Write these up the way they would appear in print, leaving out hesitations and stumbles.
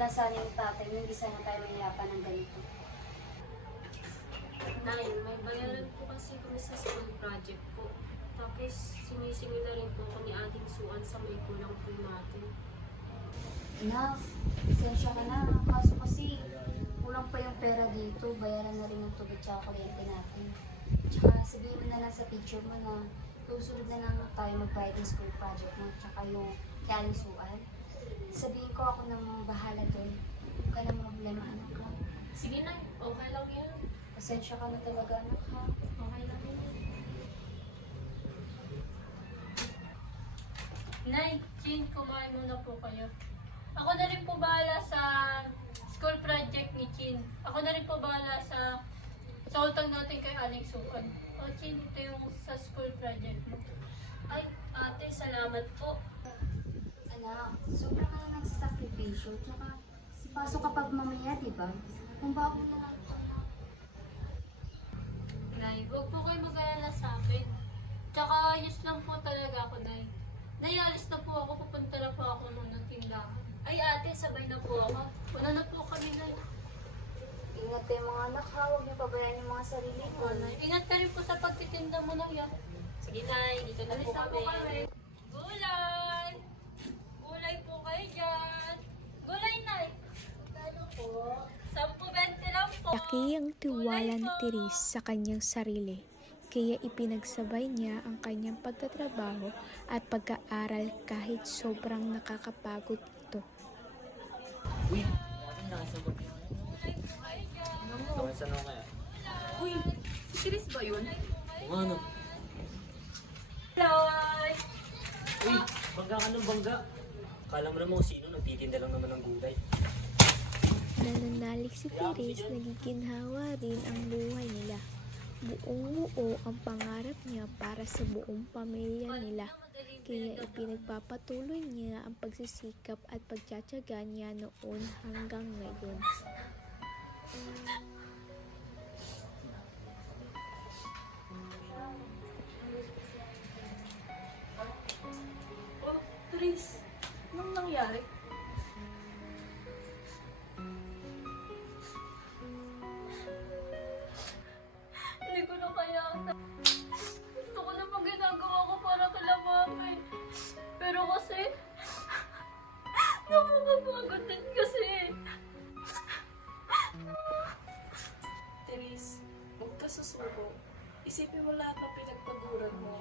lang sana yung tatay, hindi sana tayo mahirapan ng ganito. Nay, may bayaran po kasi kami sa school project po. Tapos sinisingil na rin po ako ni Aling Suan sa may kulang po natin. Anak, pasensya ka na. Kaso kasi, kulang pa yung pera dito. Bayaran na rin yung tubig tsaka kuryente natin. Tsaka sabihin mo na lang sa picture mo na susunod na lang tayo mag-bayad ng school project mo tsaka yung Aling Suan. Sabihin ko ako nang bahala doon. Huwag ka na problema, anak ha. Sige na, okay lang yan. Pasensya ka na talaga, anak ha. Okay lang yan. Nay, Chin, kumain muna po kayo. Ako na rin po bahala sa school project ni Chin. Ako na rin po bahala sa utang natin kay Aling Suan. O Chin, ito yung sa school project mo. Ay, ate, salamat po. Anak, sobra ka na nagsasakripisyo. Tsaka, pasok kapag mamaya, di ba? Kung bago na lang ito, anak. Nay, huwag po kayo mag-alala sa akin. Tsaka ayos lang po talaga ako, Nay. Nay, alis na po ako. Pupunta na po ako ng tindahan. Ay, ate, sabay na po ako. Una na po kami, Nay. Ingat kayo mga anak ha. Huwag niyo pabayaan yung mga sarili mo. Nay, ingat ka rin po sa pagtitinda mo na yan. Sige, Nay. Dito na po kami. Gulay! Gulay po kayo dyan. Gulay, Nay. Kano po? 10-20 lang po. Laki ang tiwala ni Therese sa kanyang sarili, kaya ipinagsabay niya ang kanyang pagtatrabaho at pag-aaral kahit sobrang nakakapagod ito. Uy, nakasabot yung saan ako kaya? Uy, si Chris ba yun? Kung ano? Gulay! Uy, bangga ka ng bangga. Kala mo naman kung sino, nagtitinda lang naman ng gulay. Nananalig si Therese, nagiginhawa rin ang buhay nila. Buong-buo ang pangarap niya para sa buong pamilya nila. Kaya ipinagpapatuloy niya ang pagsisikap at pagtsatsaga niya noon hanggang ngayon. Oh, Chris, anong nangyari? Hindi ko na kaya. Gusto ko na pag ginagawa ko para kila mami. Pero kasi, nakakapagod din kasi. Chris, huwag ka susuko. Isipin mo lahat ng pinagpaguran mo.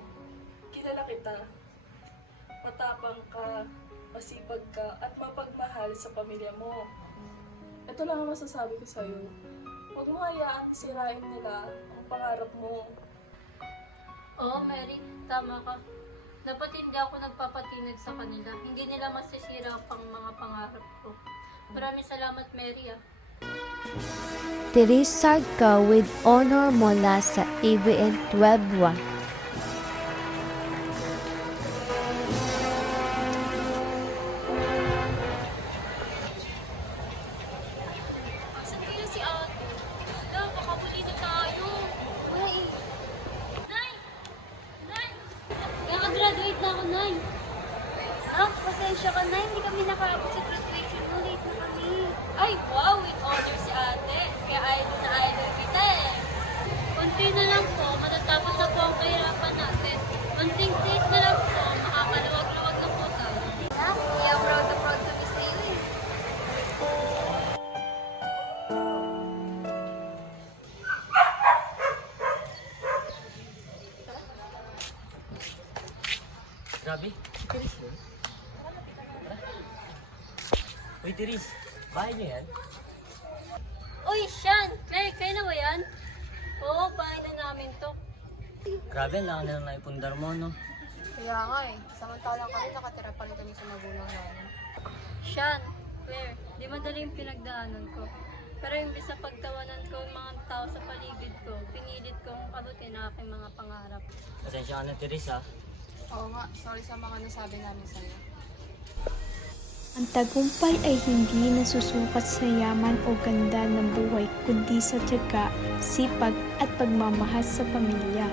Kilala kita. Matapang ka, masipag ka, at mapagmahal sa pamilya mo. Ito lang ang masasabi ko sa'yo. Huwag mo hayaan sirain nila ang pangarap mo. Oo, Mary, tama ka. Dapat hindi ako nagpapatinag sa kanila. Hindi nila masisira pang mga pangarap ko. Maraming salamat, Mary, ah. Therese Sarka with honor mula sa ABN-12-1. Asan kaya si ate? Wala, baka muli na tayo. Uy, Nay! Nay! Kaka-graduate na ako, Nay. pasensya ka na. Hindi kami nakaabot sa graduation mo. Late na kami. Ay, wow! With honor si ate. Kaya idol na idol kita eh. Kunti na lang po, matatapos na po ang kahirapan natin. Kunting days na lang po, makakaluwag-luwag na po tayo. Anak, kaya proud na proud kami sa iyo eh. Grabe, si Therese yun. Tara. Uy, Therese, bahay niyo yan? Uy, Sean! Claire, kayo na ba yan? Oo, bahay na namin to. Grabe, lang na lang naipundar mo, no? Kaya nga eh. Samantalang kami nakatira pa rin kami sa magulang namin. Sean, Claire, di madali yung pinagdaanan ko. Pero imbis na pagtawanan ko ang mga tao sa paligid ko, pinilit kong abutin ang aking mga pangarap. Pasensya ka na, Therese, ha? Oo nga, sorry sa mga nasabi namin sa'yo. Ang tagumpay ay hindi nasusukat sa yaman o ganda ng buhay, kundi sa tiyaga, sipag at pagmamahal sa pamilya.